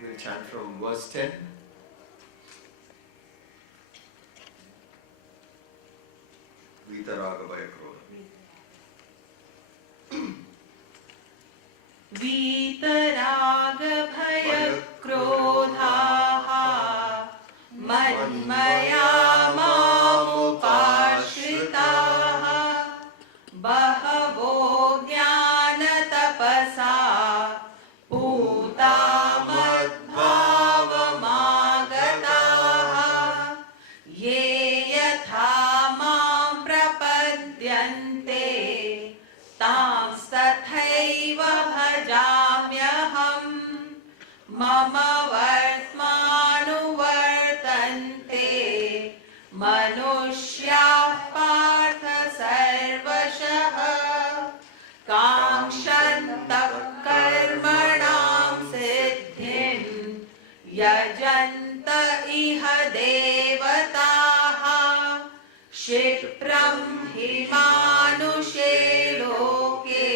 We'll chant from verse 10. Vitaragavaya Krodha. वीतरागभयक्रोधाः मन्मया मामुपाश्रिताः बहवो ज्ञानतपसा पूता मद्भावमागताः ये यथा मां प्रपद्यन्ते तांस्तथैव भजाम्यहम् मम वर्त्मानुवर्तन्ते मनुष्याः पार्थ सर्वशः काङ्क्षन्तः कर्मणां सिद्धिं यजन्त इह देवताः क्षिप्रं हि मानुषे लोके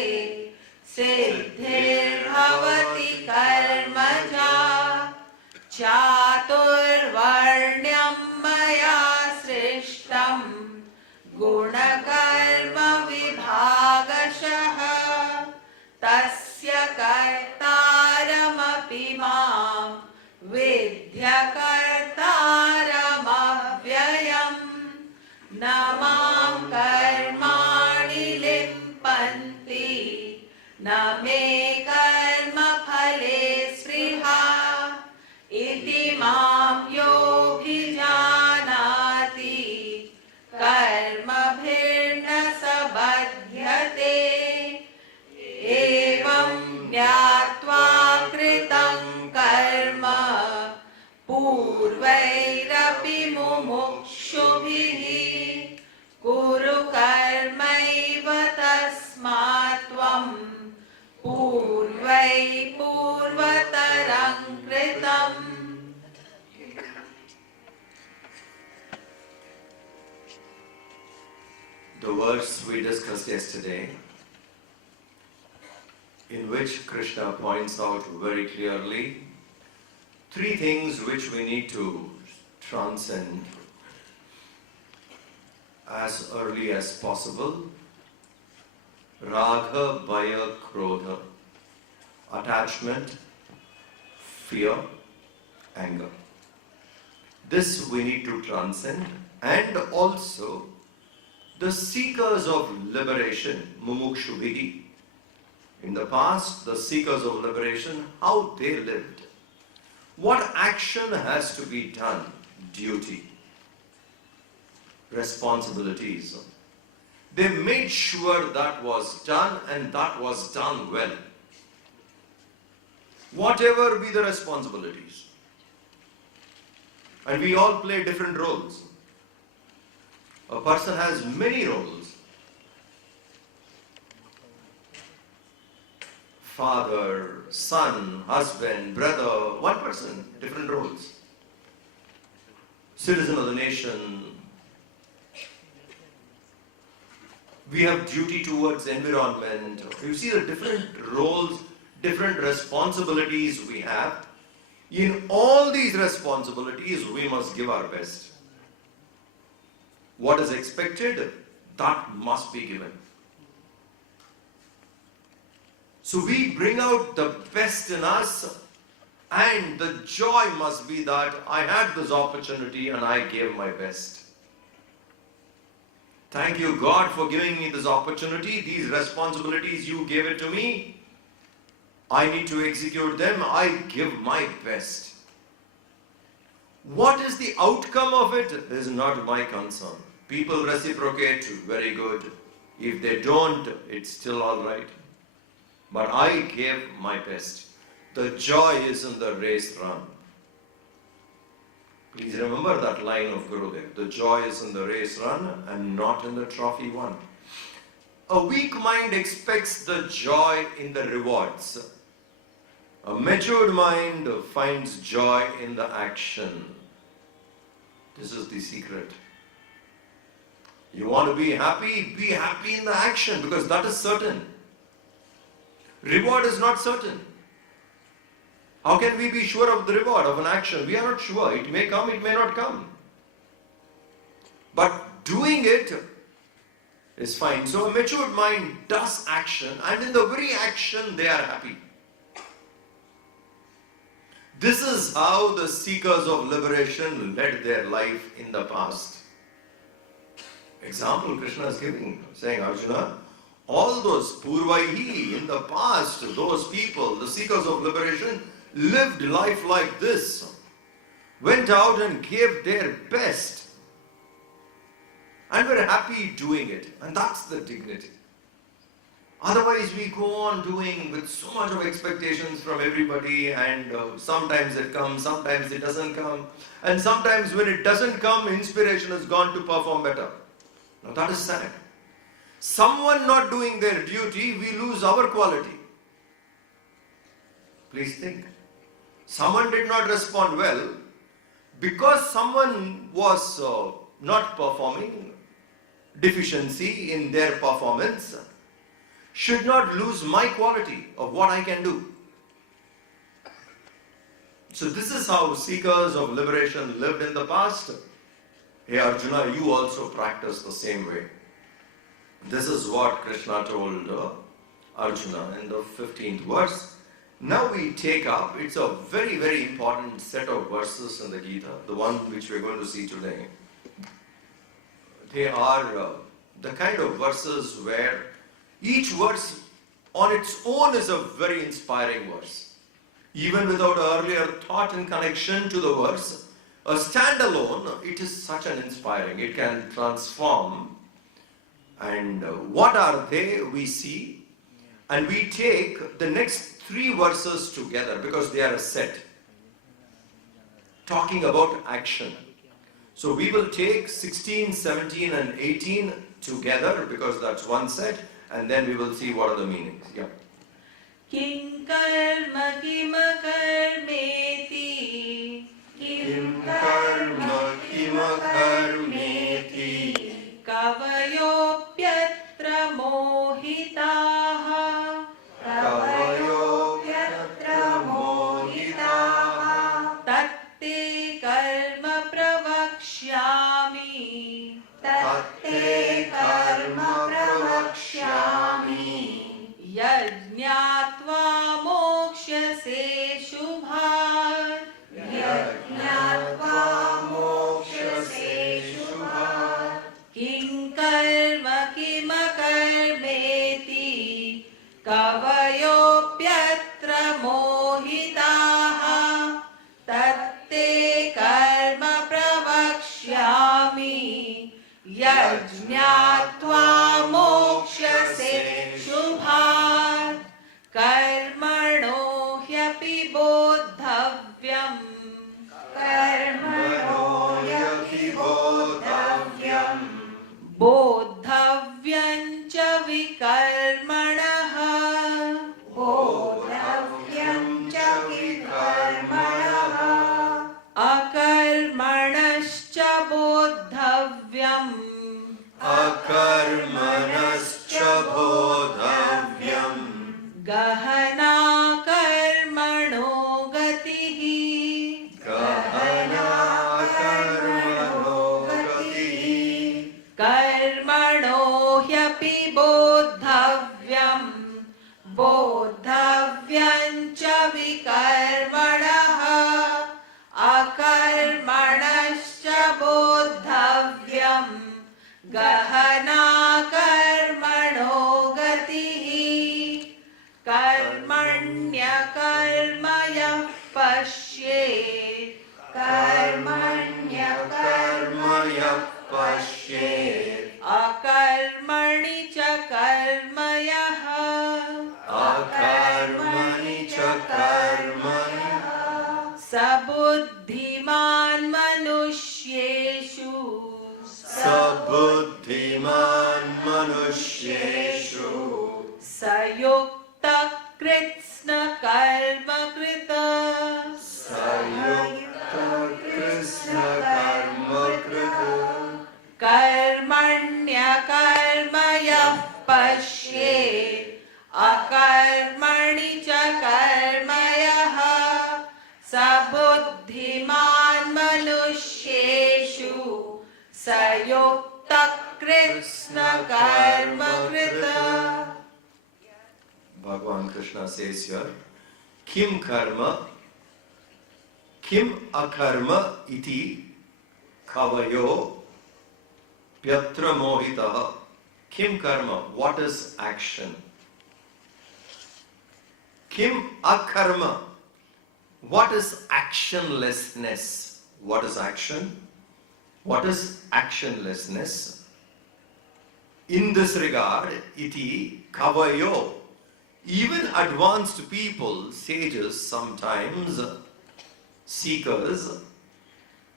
सिद्धिर्भवति कर्मजा चातुर्वर्ण्यं मया सृष्टं गुणकर्म विभागशः तस्य कर्तारमपि मां विद्यकर्तारमव्ययम् न मां कर्माणि लिम्पन्ति न मे कर्मफले स्पृहा इति मां योऽभिजानाति कर्मभिर्न स बध्यते एवं ज्ञात्वा कृतं कर्म पूर्वैरपि मुमुक्षुभिः कुरु कर्मैव तस्मात् त्वं पूर्वै पूर्वतरं कृतम्. The verse we discussed yesterday, in which Krishna points out very clearly three things which we need to transcend as early as possible. Raga, Bhaya, Krodha. Attachment, fear, anger. This we need to transcend, and also the seekers of liberation, mumukshubhihi. In the past, the seekers of liberation, how they lived. What action has to be done? Duty. Responsibilities. They made sure that was done, and that was done well. Whatever be the responsibilities. And we all play different roles. A person has many roles. Father, son, husband, brother, one person, different roles. Citizen of the nation. We have duty towards environment. You see the different roles, different responsibilities we have. In all these responsibilities, we must give our best. What is expected, that must be given. So we bring out the best in us, and the joy must be that I had this opportunity and I gave my best. Thank you, God, for giving me this opportunity. These responsibilities, you gave it to me. I need to execute them. I give my best. What is the outcome of it is not my concern. People reciprocate, very good. If they don't, it's still all right. But I gave my best. The joy is in the race run. Please remember that line of Gurudev. The joy is in the race run and not in the trophy won. A weak mind expects the joy in the rewards. A matured mind finds joy in the action. This is the secret. You want to be happy in the action, because that is certain. Reward is not certain. How can we be sure of the reward of an action? We are not sure. It may come, it may not come. But doing it is fine. So a matured mind does action, and in the very action they are happy. This is how the seekers of liberation led their life in the past. Example Krishna is giving, saying, Arjuna, all those Purvaihi in the past, those people, the seekers of liberation, lived life like this, went out and gave their best, and were happy doing it. And that's the dignity. Otherwise, we go on doing with so much of expectations from everybody, and sometimes it comes, sometimes it doesn't come. And sometimes when it doesn't come, inspiration has gone to perform better. Now that is sad. Someone not doing their duty, we lose our quality. Please think. Someone did not respond well, because someone was not performing, deficiency in their performance should not lose my quality of what I can do. So this is how seekers of liberation lived in the past. Hey Arjuna, you also practice the same way. This is what Krishna told Arjuna in the 15th verse. Now we take up, it's a very, very important set of verses in the Gita, the one which we're going to see today. They are the kind of verses where each verse on its own is a very inspiring verse. Even without earlier thought in connection to the verse, a standalone, it is such an inspiring. It can transform. And what are they? We see. And we take the next 3 verses together because they are a set. Talking about action. So we will take 16, 17 and 18 together because that's one set. And then we will see what are the meanings. Yeah. Kim karma kima karmeti. Kim karma kima karmeti. Kavayopyatra mohitaha. Kavayopyatra mohitaha. Tatte karma pravakshyami. Tatte karma pravakshyami. Yajñātvā mokṣase shubhāt. Yajñātvā mokṣase shubhāt. Kiṁ karma kima karmeti. Kavayopyatra mohitaha. Tatte karma pravakshyami. Yajñātvā mokṣase shubhāt. Karmano hyapi bodhavyam. Karmano hyapi bodhavyam. Bodhavyam cha vikarmanah. Bodhavyam cha vikarmanah. Akarmanascha bodhavyam. Akarmanascha bodhavyam. Gahana karmano gatihi. Gahana karmano gatihi. Karmano hyapi bodhavyam. Bodhavyam cha vikarmanah. Akarmanascha bodhavyam. Gahana karmano gatihi. Karmanya karmaya pashyet. Karmanya karmaya pashyet. Akarmani cha karmayah. Akarmani cha karmaya. Sabuddhiman manushyeshu. Sabuddhiman manushyeshu. Sayukta kritsna karma krita. Sayukta krishna karma krita. Karmanya karmayah pashyet. Akarmani cha karmayah. Krishna says here, Kim karma, kim akarma iti kavayo pyatra mohitaha. Kim karma, what is action? Kim akarma, what is actionlessness? What is action? What is actionlessness? In this regard, iti kavayo, even advanced people, sages sometimes, seekers,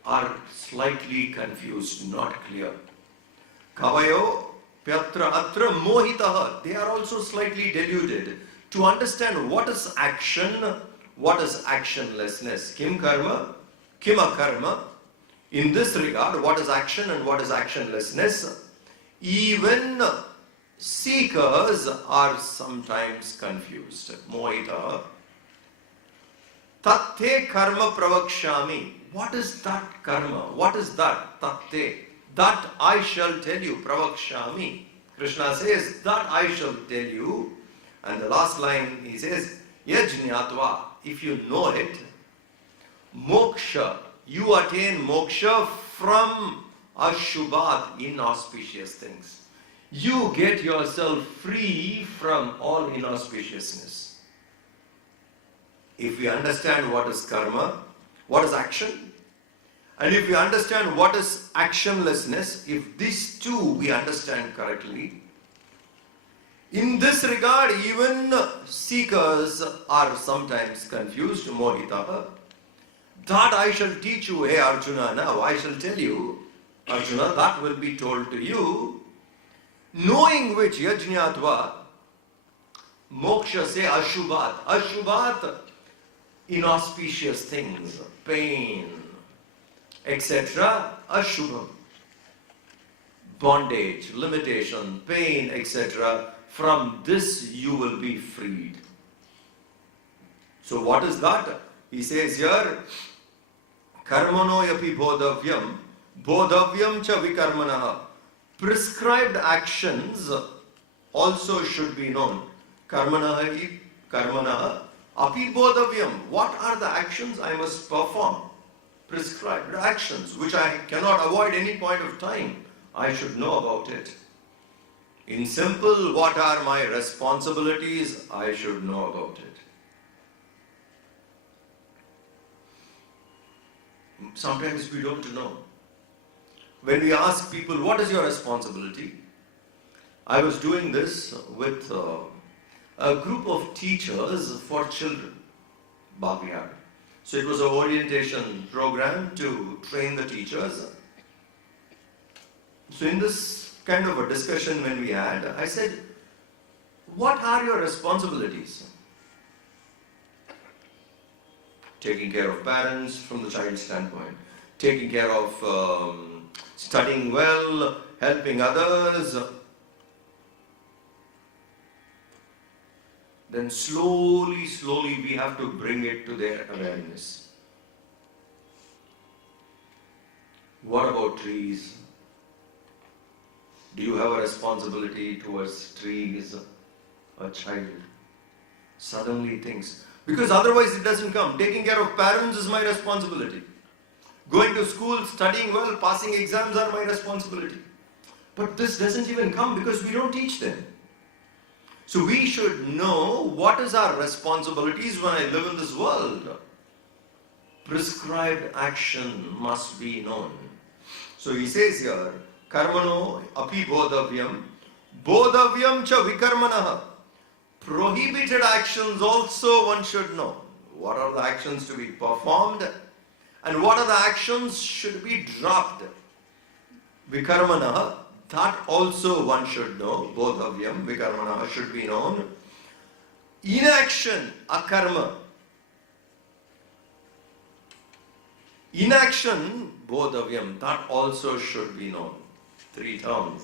are slightly confused, not clear. Kavayo, pyatra atra mohitaha, they are also slightly deluded to understand what is action, what is actionlessness. Kim karma, kim akarma. In this regard, what is action and what is actionlessness? Even seekers are sometimes confused. Mohita. Tatte karma pravakshami. What is that karma? What is that? Tatte. That I shall tell you. Pravakshami. Krishna says, that I shall tell you. And the last line he says, yajñatva. If you know it, moksha. You attain moksha from ashubhat, inauspicious things. You get yourself free from all inauspiciousness. If we understand what is karma, what is action, and if we understand what is actionlessness, if these two we understand correctly, in this regard even seekers are sometimes confused, mohitaha. That I shall teach you, hey Arjuna, now I shall tell you, Arjuna, that will be told to you, knowing which yajñatva, moksha se ashubhat. Ashubhat, inauspicious things, pain, etc. Ashubham, bondage, limitation, pain, etc. From this you will be freed. So what is that? He says here, karmano yapi bodhavyam, bodhavyam cha vikarmanaha. Prescribed actions also should be known. Karmanaha api bodhavyam. What are the actions I must perform? Prescribed actions which I cannot avoid any point of time. I should know about it. In simple, what are my responsibilities? I should know about it. Sometimes we don't know. When we ask people, what is your responsibility? I was doing this with a group of teachers for children, Bhagavad. So it was an orientation program to train the teachers. So in this kind of a discussion when we had, I said, what are your responsibilities? Taking care of parents from the child's standpoint, taking care of studying well, helping others. Then slowly we have to bring it to their awareness. What about trees? Do you have a responsibility towards trees? A child suddenly thinks, because otherwise it doesn't come. Taking care of parents is my responsibility. Going to school, studying well, passing exams are my responsibility. But this doesn't even come because we don't teach them. So we should know what is our responsibilities when I live in this world. Prescribed action must be known. So he says here, karmano api bodhavyam, bodhavyam cha vikarmanaha. Prohibited actions also one should know. What are the actions to be performed and what are the actions should be dropped. Vikarmanaha, that also one should know. Bodhavyam, vikarmanaha should be known. Inaction, akarma. Inaction, bodhavyam, that also should be known. 3 terms.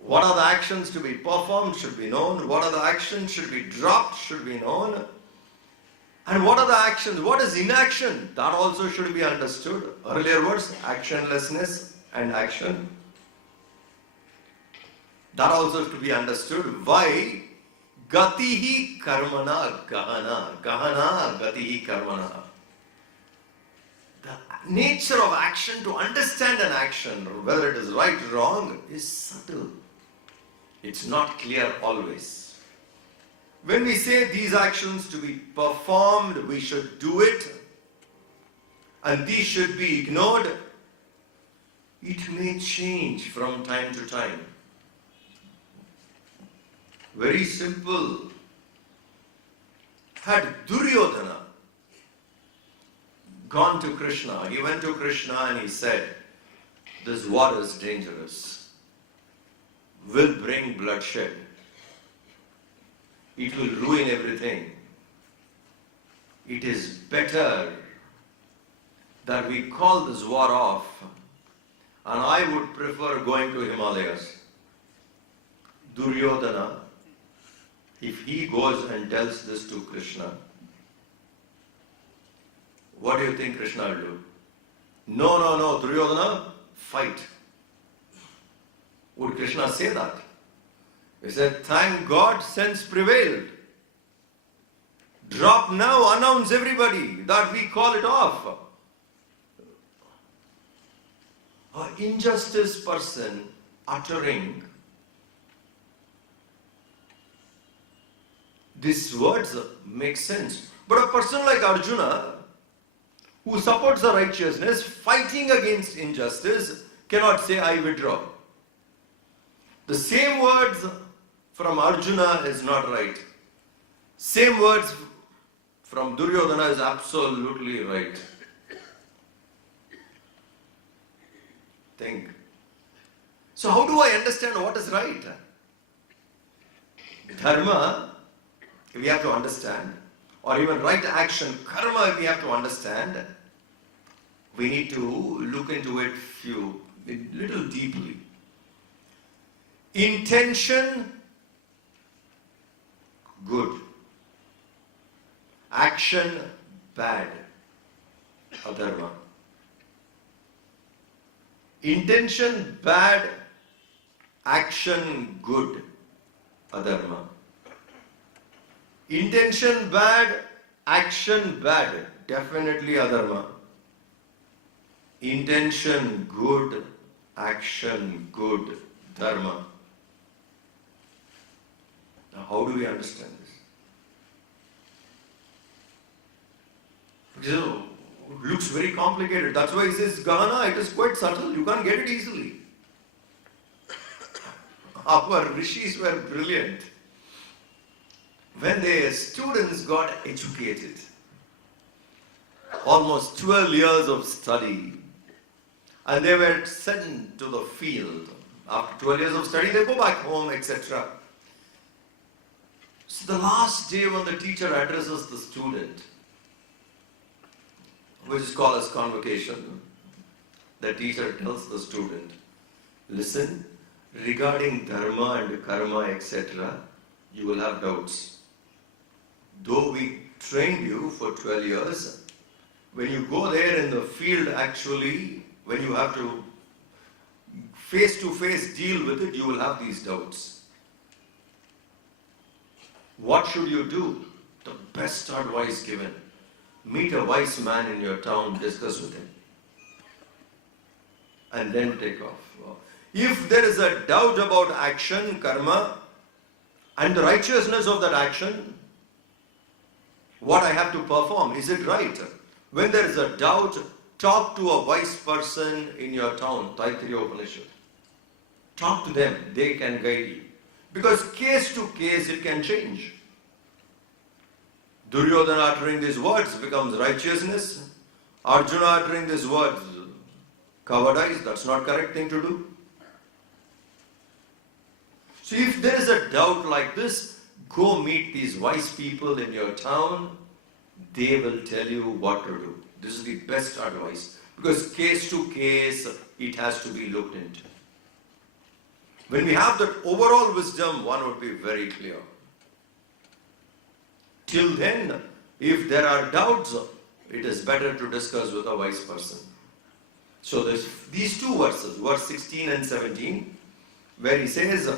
What are the actions to be performed should be known. What are the actions should be dropped should be known. And what are the actions? What is inaction? That also should be understood. Earlier words, actionlessness and action. That also to be understood. Why? Gatihi karmana gahana. Gahana gatihi karmana. The nature of action, to understand an action, whether it is right or wrong, is subtle. It's not clear always. When we say these actions to be performed, we should do it, and these should be ignored, it may change from time to time. Very simple. Had Duryodhana gone to Krishna, he went to Krishna and he said, this war is dangerous, will bring bloodshed, it will ruin everything. It is better that we call this war off, and I would prefer going to Himalayas. Duryodhana, if he goes and tells this to Krishna, what do you think Krishna will do? No, Duryodhana, fight. Would Krishna say that? He said, thank God, sense prevailed. Drop now, announce everybody that we call it off. An injustice person uttering these words make sense. But a person like Arjuna, who supports the righteousness, fighting against injustice, cannot say, I withdraw. The same words from Arjuna is not right. Same words from Duryodhana is absolutely right. Think. So how do I understand what is right? Dharma, we have to understand, or even right action, karma, we have to understand. We need to look into it little deeply. Intention, good. Action, bad. Adharma. Intention, bad. Action, good. Adharma. Intention, bad. Action, bad. Definitely adharma. Intention, good. Action, good. Dharma. Now, how do we understand this? Because it looks very complicated. That's why he says, Gahana, it is quite subtle. You can't get it easily. Our rishis were brilliant. When their students got educated, almost 12 years of study, and they were sent to the field. After 12 years of study, they go back home, etc. So the last day when the teacher addresses the student, which is called as convocation, the teacher tells the student, listen, regarding dharma and karma, etc., you will have doubts. Though we trained you for 12 years, when you go there in the field, actually, when you have to face-to-face deal with it, you will have these doubts. What should you do? The best advice given. Meet a wise man in your town, discuss with him. And then take off. If there is a doubt about action, karma, and the righteousness of that action, what I have to perform, is it right? When there is a doubt, talk to a wise person in your town, Taittiriya Upanishad. Talk to them, they can guide you. Because case to case it can change. Duryodhana uttering these words becomes righteousness. Arjuna uttering these words, cowardice, that's not correct thing to do. So if there is a doubt like this, go meet these wise people in your town. They will tell you what to do. This is the best advice. Because case to case, it has to be looked into. When we have that overall wisdom, one would be very clear. Till then, if there are doubts, it is better to discuss with a wise person. So there's these two verses, verse 16 and 17, where he says,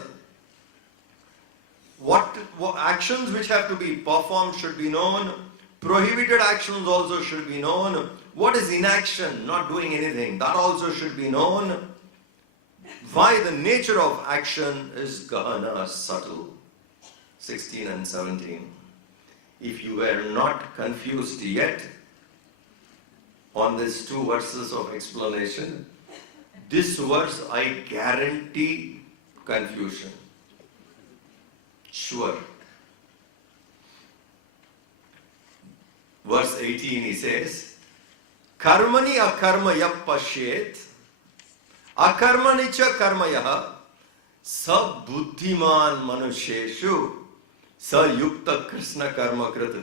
what actions which have to be performed should be known. Prohibited actions also should be known. What is inaction? Not doing anything. That also should be known. Why the nature of action is gahana, subtle. 16 and 17. If you were not confused yet on these two verses of explanation, this verse I guarantee confusion. Sure. Verse 18 he says, Karmani akarma yap pashyet, akarmani cha karmayah, sa buddhiman manusheshu, sa yukta krishna karma krit.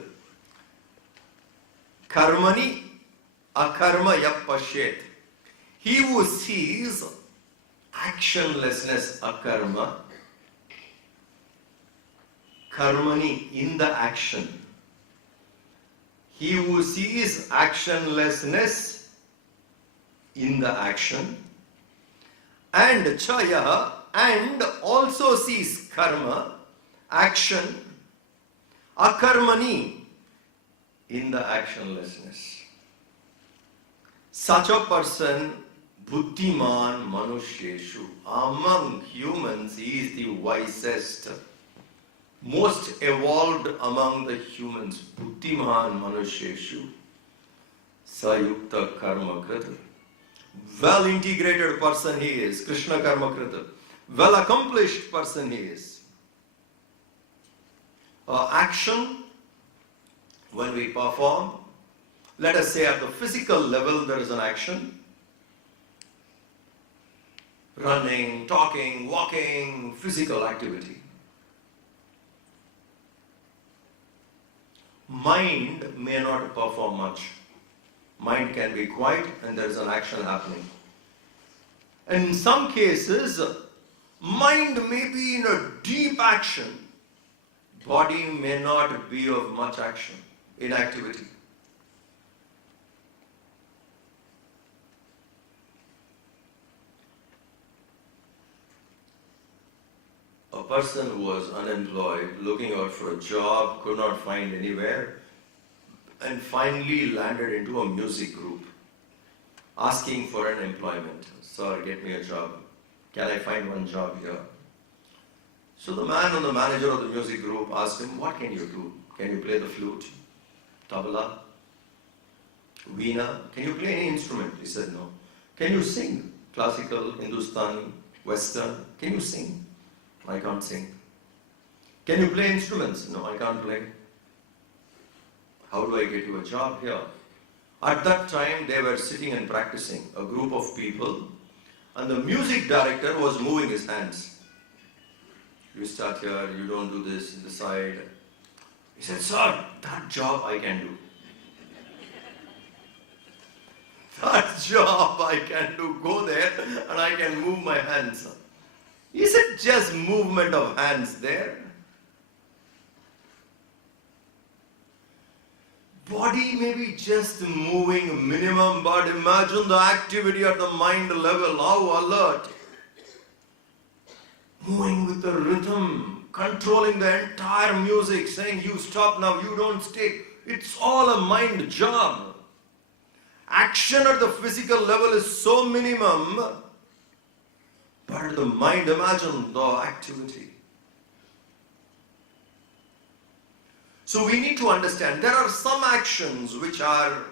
Karmani akarma yap pashyet. He who sees actionlessness akarma, karmani in the action. He who sees actionlessness in the action, and chaya, and also sees karma, action, akarmani, in the actionlessness. Such a person, buddhiman manusheshu, among humans he is the wisest, most evolved among the humans. Buddhiman manusheshu, sayukta karma krita. Well integrated person he is, Krishna karma krita. Well accomplished person he is. Action, when we perform, let us say at the physical level there is an action. Running, talking, walking, physical activity. Mind may not perform much. Mind can be quiet and there is an action happening. In some cases, mind may be in a deep action. Body may not be of much action, inactivity. A person who was unemployed, looking out for a job, could not find anywhere, and finally landed into a music group, asking for an employment. Sir, get me a job. Can I find one job here? So the manager of the music group asked him, what can you do? Can you play the flute, tabla, veena? Can you play any instrument? He said, no. Can you sing? Classical, Hindustani, Western? Can you sing? I can't sing. Can you play instruments? No, I can't play. How do I get you a job here? At that time, they were sitting and practicing, a group of people, and the music director was moving his hands. You start here, you don't do this, this side. He said, sir, that job I can do. That job I can do. Go there and I can move my hands. Is it just movement of hands there? Body may be just moving minimum, but imagine the activity at the mind level, how alert. Moving with the rhythm, controlling the entire music, saying you stop now, you don't stay. It's all a mind job. Action at the physical level is so minimum, but at the mind, imagine the activity. So we need to understand there are some actions which are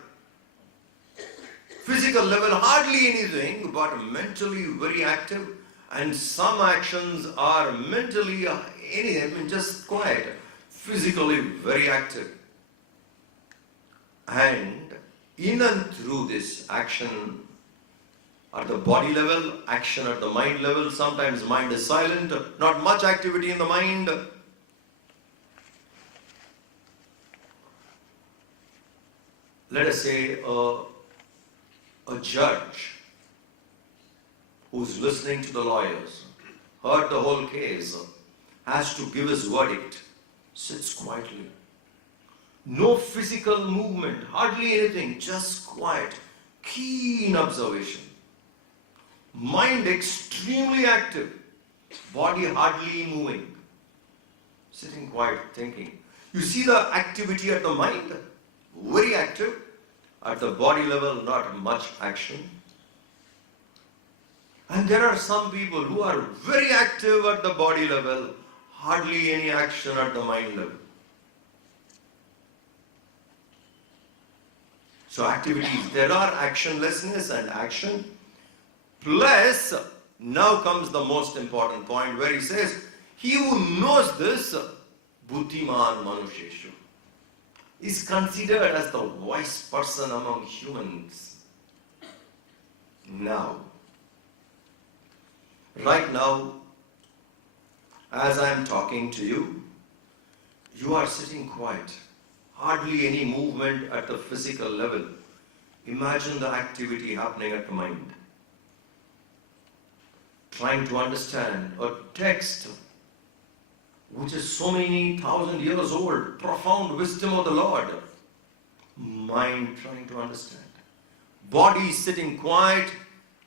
physical level hardly anything, but mentally very active, and some actions are mentally anything, just quiet, physically very active. And in and through this action at the body level, action at the mind level, sometimes mind is silent, not much activity in the mind. Let us say a judge who's listening to the lawyers, heard the whole case, has to give his verdict, sits quietly. No physical movement, hardly anything, just quiet, keen observation. Mind extremely active, body hardly moving. Sitting quiet, thinking. You see the activity at the mind? Very active. At the body level, not much action. And there are some people who are very active at the body level, hardly any action at the mind level. So activities, there are actionlessness and action. Plus, now comes the most important point where he says, he who knows this, buddhiman manusheshu, is considered as the wise person among humans. Now, right now, as I am talking to you, you are sitting quiet. Hardly any movement at the physical level. Imagine the activity happening at the mind. Trying to understand a text which is so many thousand years old, profound wisdom of the Lord. Mind trying to understand. Body sitting quiet,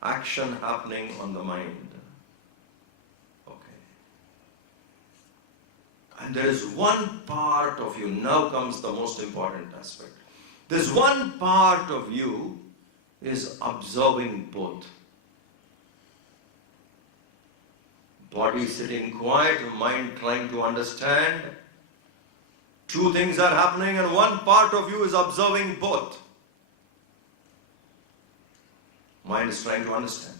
action happening on the mind. And there is one part of you, now comes the most important aspect. There's one part of you is observing both. Body sitting quiet, mind trying to understand. Two things are happening and one part of you is observing both. Mind is trying to understand.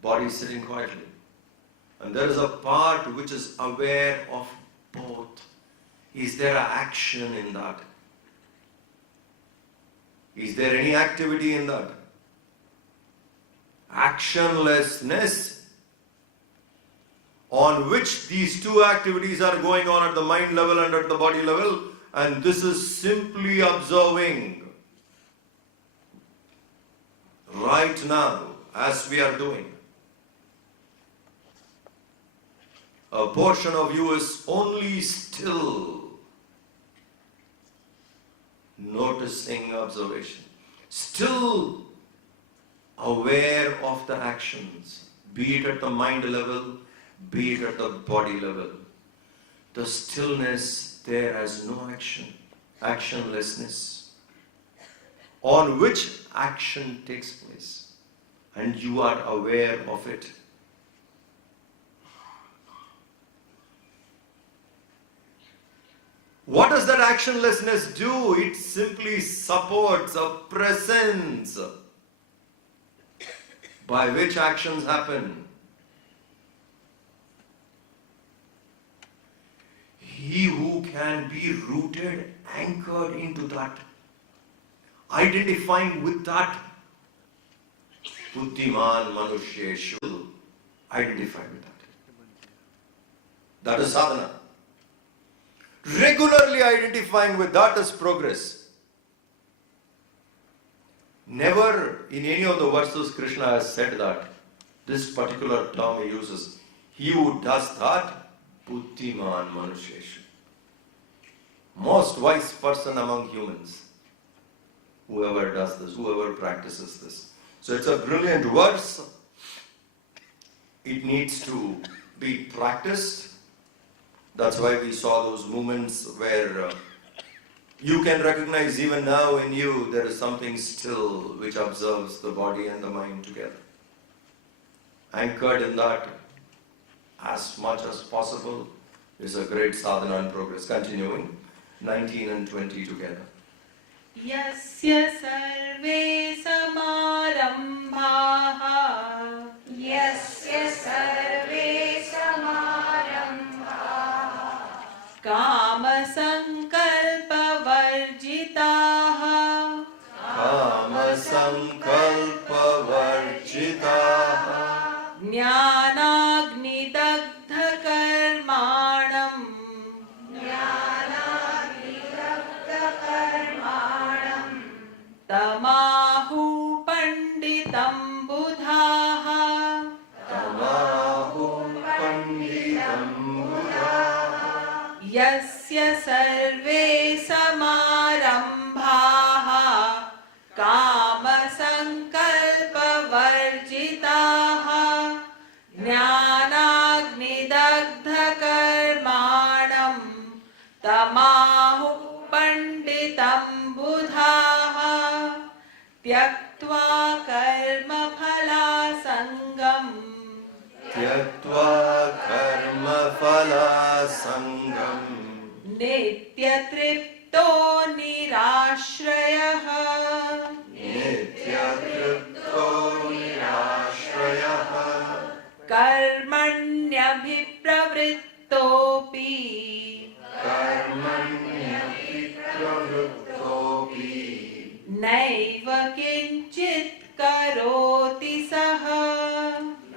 Body is sitting quietly. And there is a part which is aware of both. Is there an action in that? Is there any activity in that? Actionlessness, on which these two activities are going on at the mind level and at the body level, and this is simply observing right now as we are doing. A portion of you is only still noticing observation, still aware of the actions, be it at the mind level, be it at the body level. The stillness there has no action, actionlessness, on which action takes place, and you are aware of it. What does that actionlessness do? It simply supports a presence by which actions happen. He who can be rooted, anchored into that, identifying with that, buddhiman manusheshu, identify with that. That is sadhana. Regularly identifying with that is progress. Never in any of the verses Krishna has said that. This particular term he uses. He who does that, buddhiman manusheshu. Most wise person among humans. Whoever does this, whoever practices this. So it's a brilliant verse. It needs to be practiced. That's why we saw those moments where you can recognize even now in you there is something still which observes the body and the mind together. Anchored in that as much as possible is a great sadhana and progress. Continuing, 19 and 20 together. Yasya sarve samarambhaha Yasya sarve samarambhaha Kama sankalpa varjitaha Kama sankalpa varjitaha Jnanagni dagdha karmanam Tamahu panditam buddhaha Tamahu panditam buddhaha Yasya sarve samarambhaha Kama sankalpa varjitaha Jnanagni dagdha नित्यतृप्तो निराश्रयः नित्यतृप्तो निराश्रयः कर्मण्यभिप्रवृत्तोऽपि कर्मण्यभिप्रवृत्तोऽपि नैव किञ्चित् करोति सः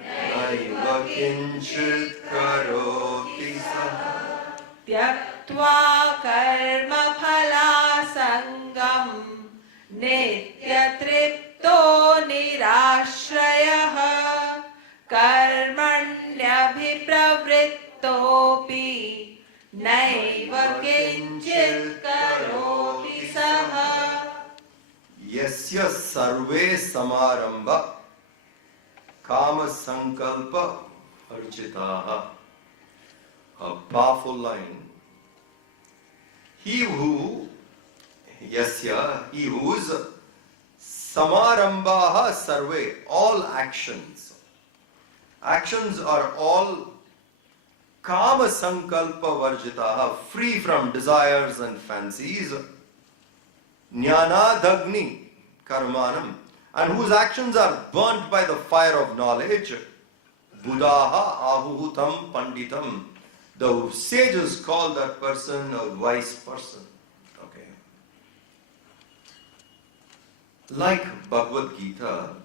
नैव किञ्चित् करोति सः त्यक्त्वा कर्मफलासङ्गं नित्यतृप्तो निराश्रयः कर्मण्यभिप्रवृत्तोऽपि नैव किञ्चित् करोति सः यस्य सर्वे समारंभ काम संकल्प अर्जिताः. A powerful line. He whose samarambhaha sarve, all actions. Actions are all kama sankalpa varjitaha, free from desires and fancies. Jnanadagni karmanam, and whose actions are burnt by the fire of knowledge. Buddhaha ahuhutam panditam. The sages call that person a wise person. Okay. Like Bhagavad Gita,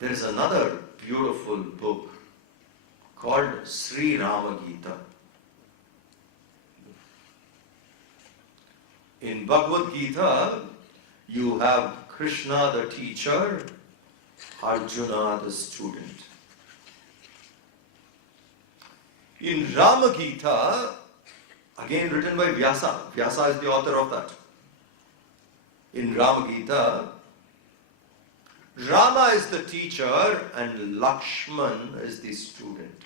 there is another beautiful book called Sri Rama Gita. In Bhagavad Gita, you have Krishna the teacher, Arjuna the student. In Rama Gita, again written by Vyasa, Vyasa is the author of that. In Rama Gita, Rama is the teacher and Lakshmana is the student.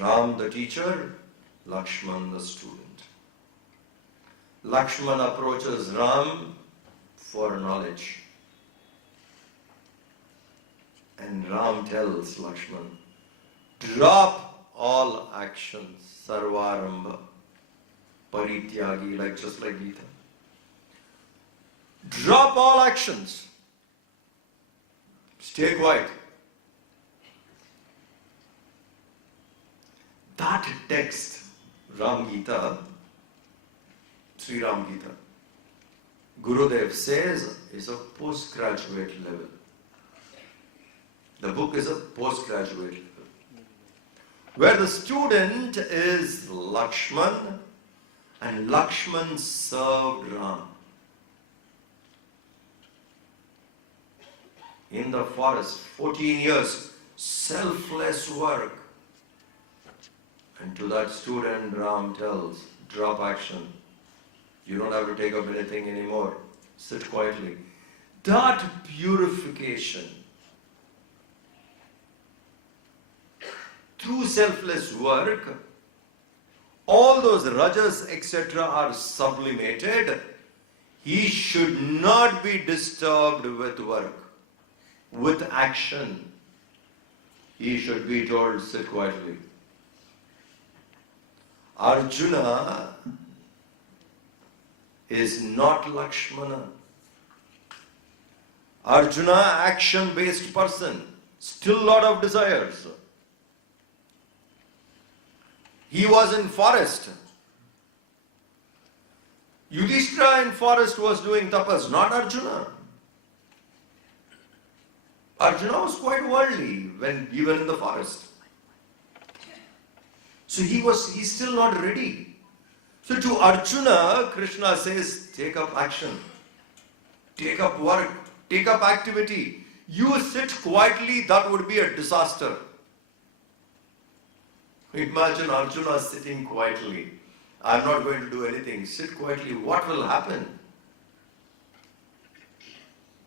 Ram the teacher, Lakshmana the student. Lakshmana approaches Ram for knowledge. And Ram tells Lakshmana, drop all actions, sarvarambha, parityagi, just like Gita. Drop all actions. Stay quiet. That text, Ram Gita, Sri Ram Gita, Gurudev says is a postgraduate level. The book is a postgraduate level, where the student is Lakshman and Lakshman served Ram. In the forest, 14 years, selfless work. And to that student, Ram tells, drop action. You don't have to take up anything anymore. Sit quietly. That purification, through selfless work, all those rajas, etc. are sublimated. He should not be disturbed with work, with action. He should be told, sit quietly. Arjuna is not Lakshmana. Arjuna, action-based person, still lot of desires. He was in forest. Yudhishthira in forest was doing tapas, not Arjuna. Arjuna was quite worldly when even in the forest. So he's still not ready. So to Arjuna, Krishna says, take up action, take up work, take up activity. You sit quietly, that would be a disaster. Imagine Arjuna sitting quietly. I'm not going to do anything. Sit quietly. What will happen?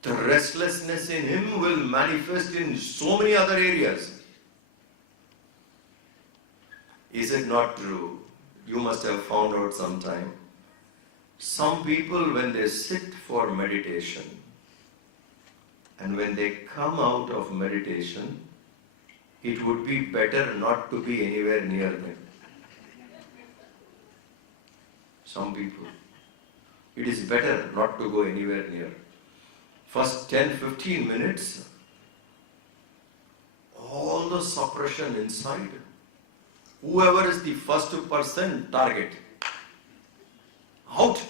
The restlessness in him will manifest in so many other areas. Is it not true? You must have found out sometime. Some people, when they sit for meditation, and when they come out of meditation, it would be better not to be anywhere near them. some people. It is better not to go anywhere near. First 10-15 minutes, all the suppression inside. Whoever is the first person, target. Out.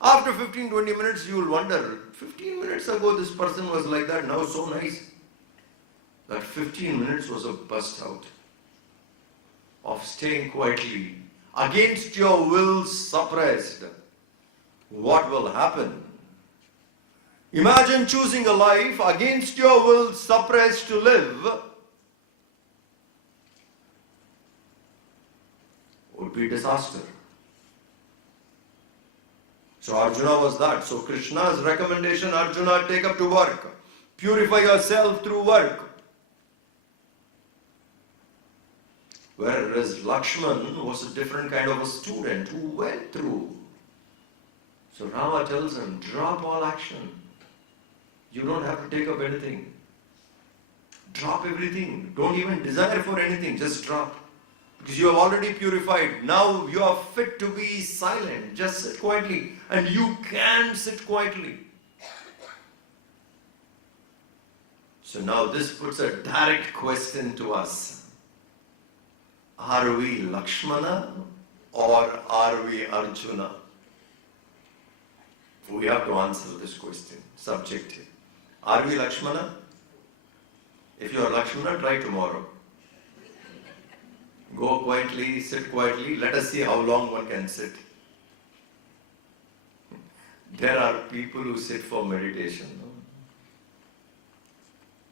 After 15-20 minutes, you will wonder, 15 minutes ago this person was like that, now so nice. That 15 minutes was a burst out of staying quietly, against your will suppressed. What will happen? Imagine choosing a life against your will suppressed to live. Would be disaster. So Arjuna was that. So Krishna's recommendation, Arjuna, take up to work. Purify yourself through work. Whereas Lakshmana was a different kind of a student who went through. So Rama tells him, drop all action. You don't have to take up anything. Drop everything. Don't even desire for anything. Just drop. Because you have already purified. Now you are fit to be silent. Just sit quietly. And you can sit quietly. So now this puts a direct question to us. Are we Lakshmana or are we Arjuna? We have to answer this question. Subjective. Are we Lakshmana? If you are Lakshmana, try tomorrow. Go quietly, sit quietly. Let us see how long one can sit. There are people who sit for meditation.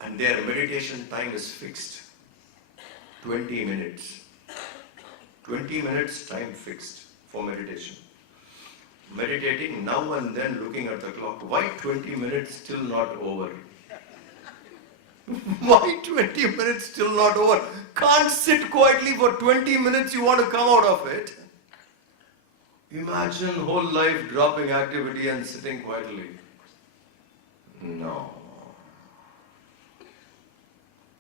And their meditation time is fixed. 20 minutes. 20 minutes time fixed for meditation. Meditating now and then, looking at the clock. Why 20 minutes still not over? Why 20 minutes still not over? Can't sit quietly for 20 minutes, you want to come out of it. Imagine whole life dropping activity and sitting quietly. No.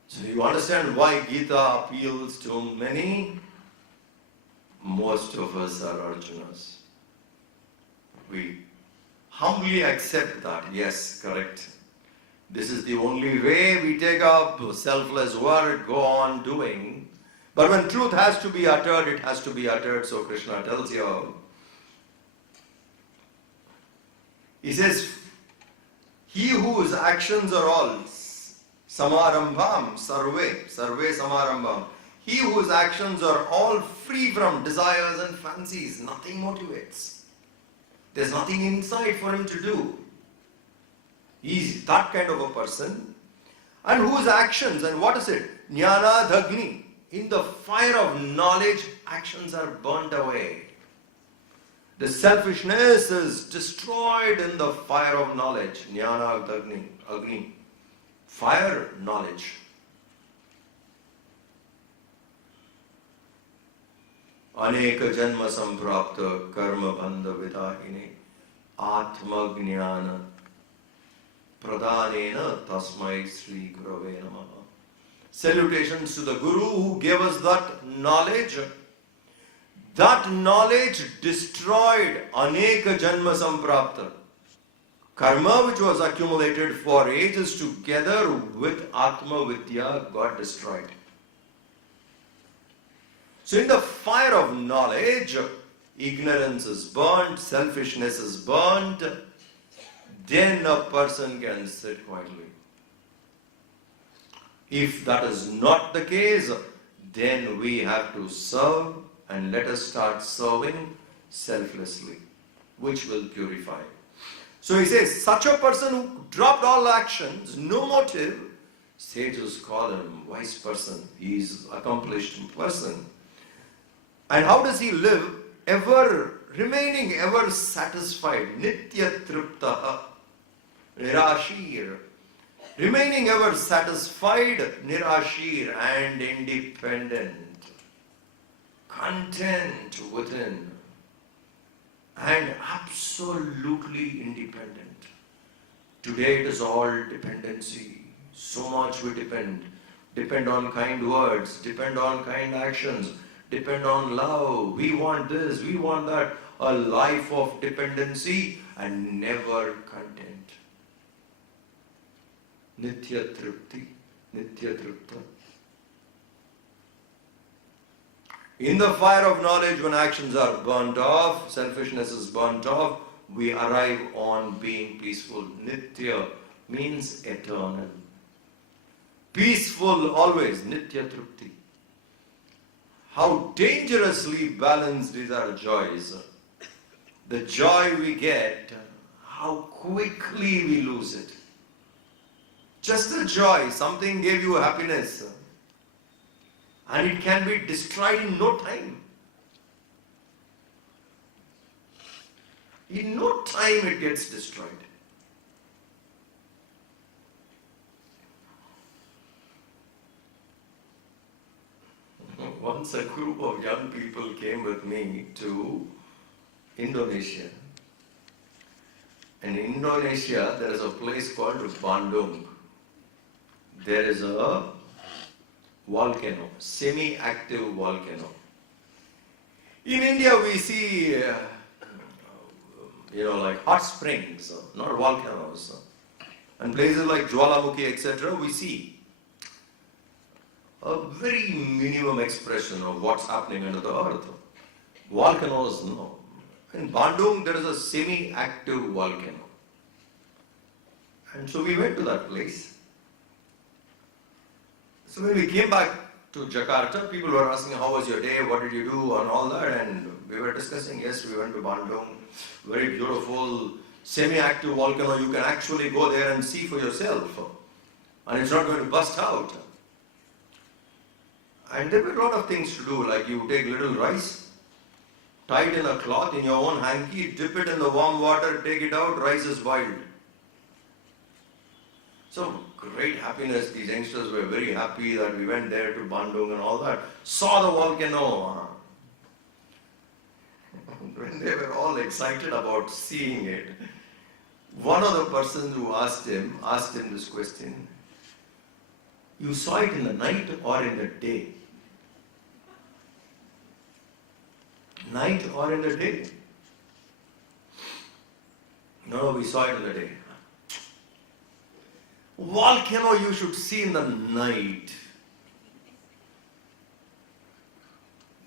So you understand why Gita appeals to many? Most of us are Arjunas. We humbly accept that, yes, correct. This is the only way we take up selfless work, go on doing. But when truth has to be uttered, it has to be uttered. So Krishna tells you. He says, he whose actions are all samarambham, sarve samarambham. He whose actions are all free from desires and fancies, nothing motivates. There's nothing inside for him to do. He's that kind of a person. And whose actions, and what is it? Jnana dhagni. In the fire of knowledge, actions are burnt away. The selfishness is destroyed in the fire of knowledge. Jnana dhagni, agni. Fire, knowledge. Aneka janma samprapta karma bandha vidahine atma jnana pradhanena tasmai Sri Gurave Namaha. Salutations to the Guru who gave us that knowledge. That knowledge destroyed aneka janma samprapta. Karma which was accumulated for ages together with Atma Vidya got destroyed. So in the fire of knowledge, ignorance is burnt, selfishness is burnt, then a person can sit quietly. If that is not the case, then we have to serve, and let us start serving selflessly, which will purify. So he says, such a person who dropped all actions, no motive, sages call him wise person. He is accomplished person. And how does he live? Remaining ever satisfied. Nitya triptaha. Nirashir. Remaining ever satisfied, nirashir, and independent. Content within. And absolutely independent. Today it is all dependency. So much we depend. Depend on kind words. Depend on kind actions. Depend on love. We want this, we want that. a life of dependency and never content. Nitya Tripti, Nitya Tripta. In the fire of knowledge, when actions are burnt off, selfishness is burnt off, we arrive on being peaceful. Nitya means eternal. Peaceful always, Nitya Tripti. How dangerously balanced is our joys. The joy we get, how quickly we lose it. Just the joy, something gave you happiness, and it can be destroyed in no time. In no time it gets destroyed. Once a group of young people came with me to Indonesia. In Indonesia, there is a place called Bandung. There is a volcano, semi-active volcano. In India, we see, like hot springs, not volcanoes. And places like Jwalamukhi, etc., we see a very minimum expression of what's happening under the earth. Volcanoes, no. In Bandung, there is a semi-active volcano. And so we went to that place. So when we came back to Jakarta, people were asking, how was your day, what did you do, and all that. And we were discussing, yes, we went to Bandung, very beautiful, semi-active volcano. You can actually go there and see for yourself. And it's not going to bust out. And there were a lot of things to do, like you take little rice, tie it in a cloth in your own hanky, dip it in the warm water, take it out, rice is boiled. So great happiness, these youngsters were very happy that we went there to Bandung and all that, saw the volcano. When they were all excited about seeing it, one of the persons who asked him this question, you saw it in the night or in the day? Night or in the day? No, we saw it in the day. Volcano you should see in the night.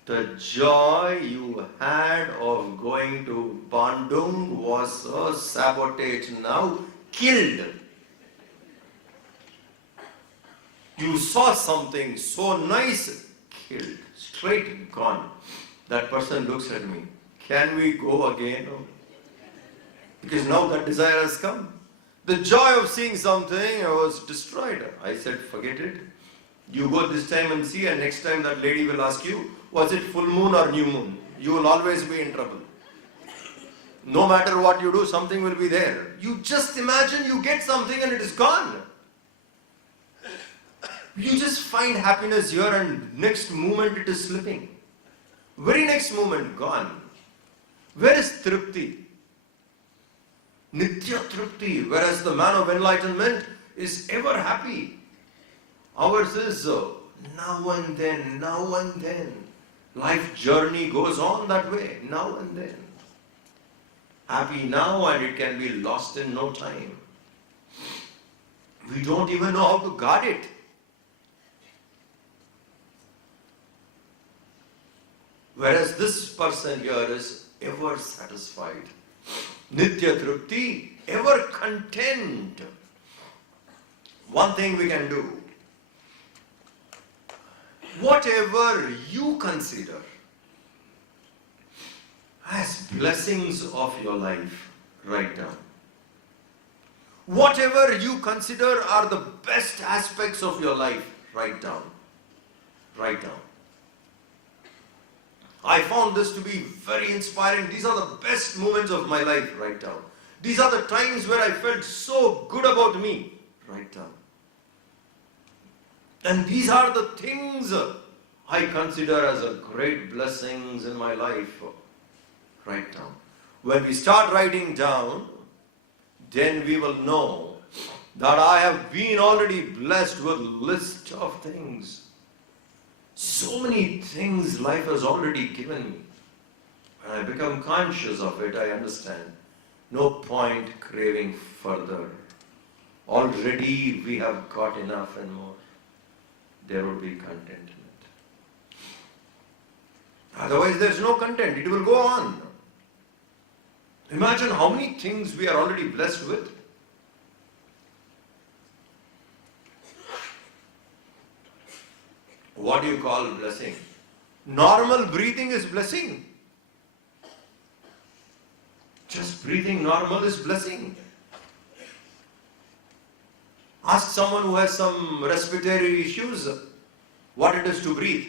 The joy you had of going to Bandung was a sabotage, now killed. You saw something so nice, killed, straight gone. That person looks at me. Can we go again? Because now that desire has come. The joy of seeing something was destroyed. I said, forget it. You go this time and see, and next time that lady will ask you, was it full moon or new moon? You will always be in trouble. No matter what you do, something will be there. You just imagine you get something and it is gone. You just find happiness here and next moment it is slipping. Very next moment, gone. Where is Tripti? Nitya Tripti. Whereas the man of enlightenment is ever happy. Ours is now and then, now and then. Life journey goes on that way, now and then. Happy now and it can be lost in no time. We don't even know how to guard it. Whereas this person here is ever satisfied. Nitya Tripti, ever content. One thing we can do. Whatever you consider as blessings of your life, write down. Whatever you consider are the best aspects of your life, write down. Write down. I found this to be very inspiring. These are the best moments of my life, write down. These are the times where I felt so good about me, write down. And these are the things I consider as a great blessings in my life, write down. When we start writing down, then we will know that I have been already blessed with a list of things. So many things life has already given me. When I become conscious of it, I understand. No point craving further. Already we have got enough and more. There will be contentment. Otherwise there is no content. It will go on. Imagine how many things we are already blessed with. What do you call blessing? Normal breathing is blessing. Just breathing normal is blessing. Ask someone who has some respiratory issues what it is to breathe.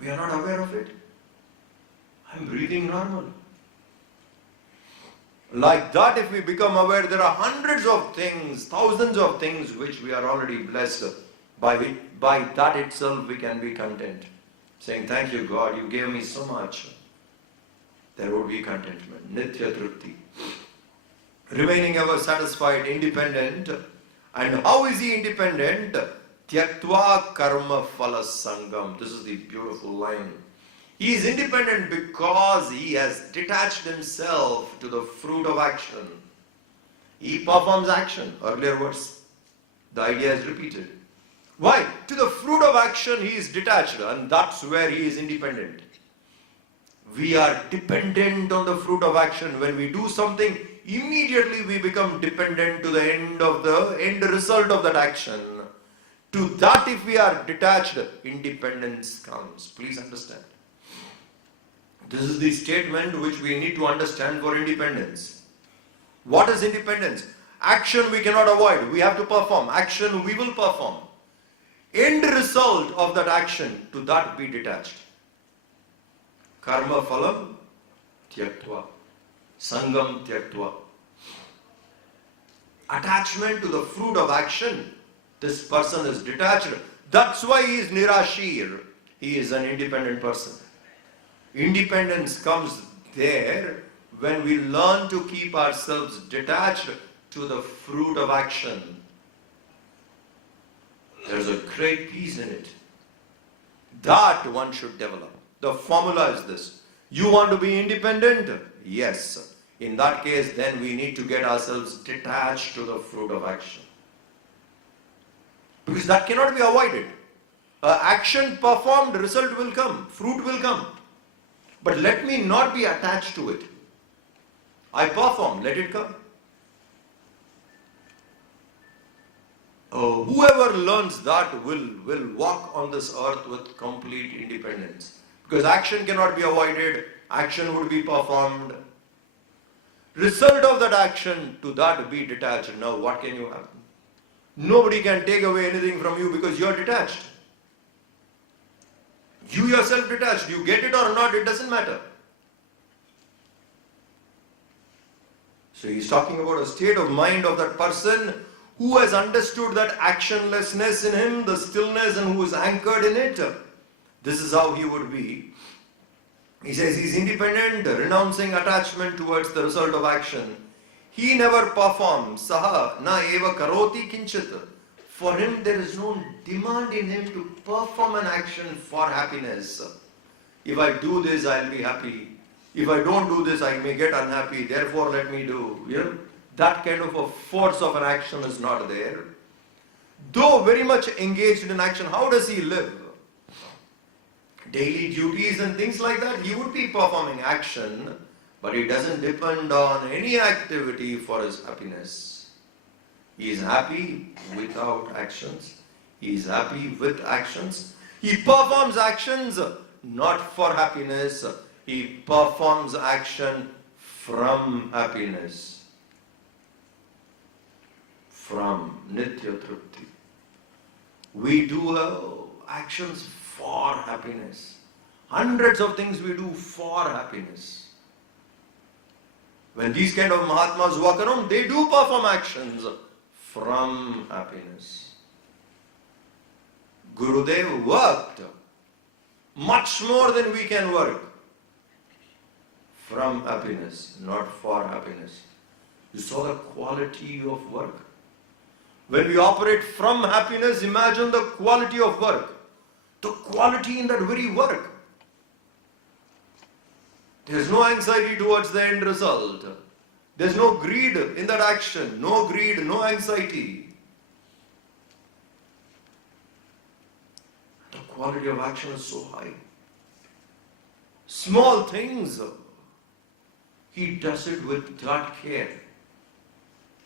We are not aware of it. I am breathing normal. Like that, if we become aware, there are hundreds of things, thousands of things which we are already blessed. By that itself we can be content. Saying, thank you God, you gave me so much. There will be contentment. Nitya Trupti. Remaining ever satisfied, independent. And how is he independent? Tyaktva karma phala sangam. This is the beautiful line. He is independent because he has detached himself to the fruit of action. He performs action. Earlier verse. The idea is repeated. Why? To the fruit of action he is detached, and that's where he is independent. We are dependent on the fruit of action. When we do something, immediately we become dependent to the end result of that action. To that, if we are detached, independence comes. Please understand. This is the statement which we need to understand for independence. What is independence? Action we cannot avoid. We have to perform. Action we will perform. End result of that action, to that be detached. Karma phalam tyaktva. Sangam tyaktva. Attachment to the fruit of action. This person is detached. That's why he is nirashir. He is an independent person. Independence comes there when we learn to keep ourselves detached to the fruit of action. There's a great peace in it. That one should develop. The formula is this. You want to be independent? Yes. In that case, then we need to get ourselves detached to the fruit of action. Because that cannot be avoided. Action performed, result will come, fruit will come. But let me not be attached to it. I perform, let it come. Whoever learns that will walk on this earth with complete independence. Because action cannot be avoided, action would be performed. Result of that action, to that be detached. Now what can you have? Nobody can take away anything from you because you are detached. You yourself detached. You get it or not, it doesn't matter. So he's talking about a state of mind of that person who has understood that actionlessness in him, the stillness, and who is anchored in it. This is how he would be. He says he's independent, renouncing attachment towards the result of action. He never performs. Saha na eva karoti kinchit. For him there is no demand in him to perform an action for happiness. If I do this, I'll be happy. If I don't do this, I may get unhappy. Therefore, let me do. That kind of a force of an action is not there. Though very much engaged in action, how does he live? Daily duties and things like that, he would be performing action, but he doesn't depend on any activity for his happiness. He is happy without actions. He is happy with actions. He performs actions not for happiness. He performs action from happiness. From Nitya Trupti. We do actions for happiness. Hundreds of things we do for happiness. When these kind of Mahatmas walk around, they do perform actions from happiness. Gurudev worked much more than we can work. From happiness, not for happiness. You saw the quality of work. When we operate from happiness, imagine the quality of work. The quality in that very work. There's no anxiety towards the end result. There's no greed in that action. No greed, no anxiety. The quality of action is so high. Small things, he does it with that care.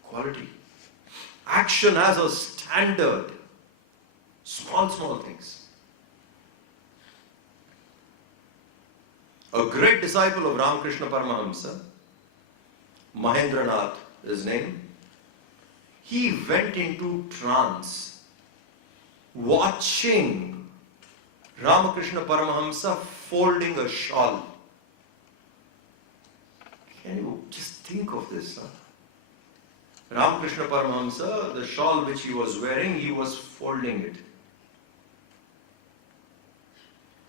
Quality. Action has a standard. Small things. A great disciple of Ramakrishna Paramahamsa, Mahendranath, his name, he went into trance watching Ramakrishna Paramahamsa folding a shawl. Can you just think of this? Ramakrishna Paramahamsa, the shawl which he was wearing, he was folding it.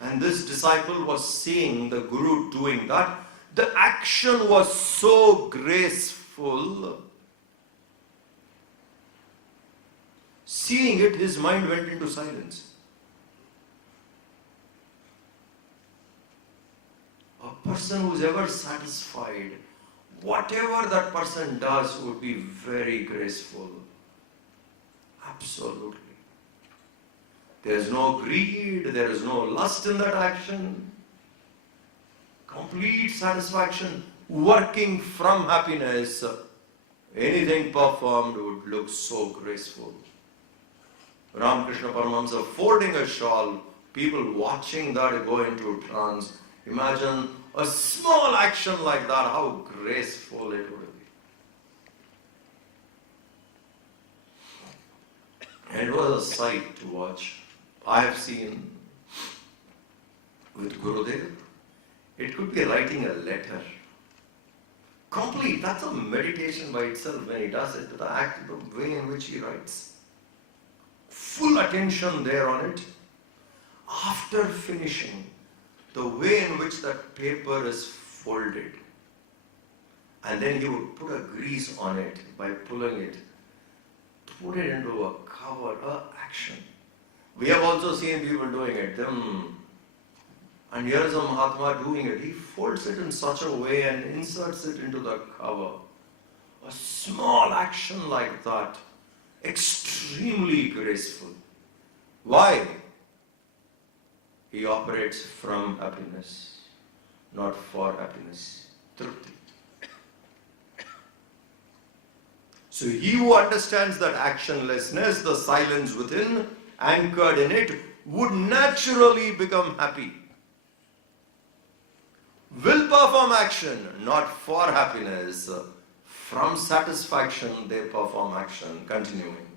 And this disciple was seeing the Guru doing that. The action was so graceful. Seeing it, his mind went into silence. A person who's ever satisfied, whatever that person does would be very graceful. Absolutely. There is no greed, there is no lust in that action. Complete satisfaction, working from happiness. Anything performed would look so graceful. Ramakrishna Paramahamsa folding a shawl, people watching that go into trance. Imagine a small action like that, how graceful it would be. And it was a sight to watch. I have seen with Gurudev, it could be writing a letter. Complete, that's a meditation by itself when he does it, the act, the way in which he writes. Full attention there on it. After finishing, the way in which that paper is folded. And then he would put a grease on it by pulling it. Put it into a cover, action. We have also seen people doing it. And here is a Mahatma doing it. He folds it in such a way and inserts it into the cover. A small action like that, extremely graceful. Why? He operates from happiness, not for happiness. Trupti. So he who understands that actionlessness, the silence within, anchored in it, would naturally become happy. Will perform action, not for happiness. From satisfaction they perform action. Continuing.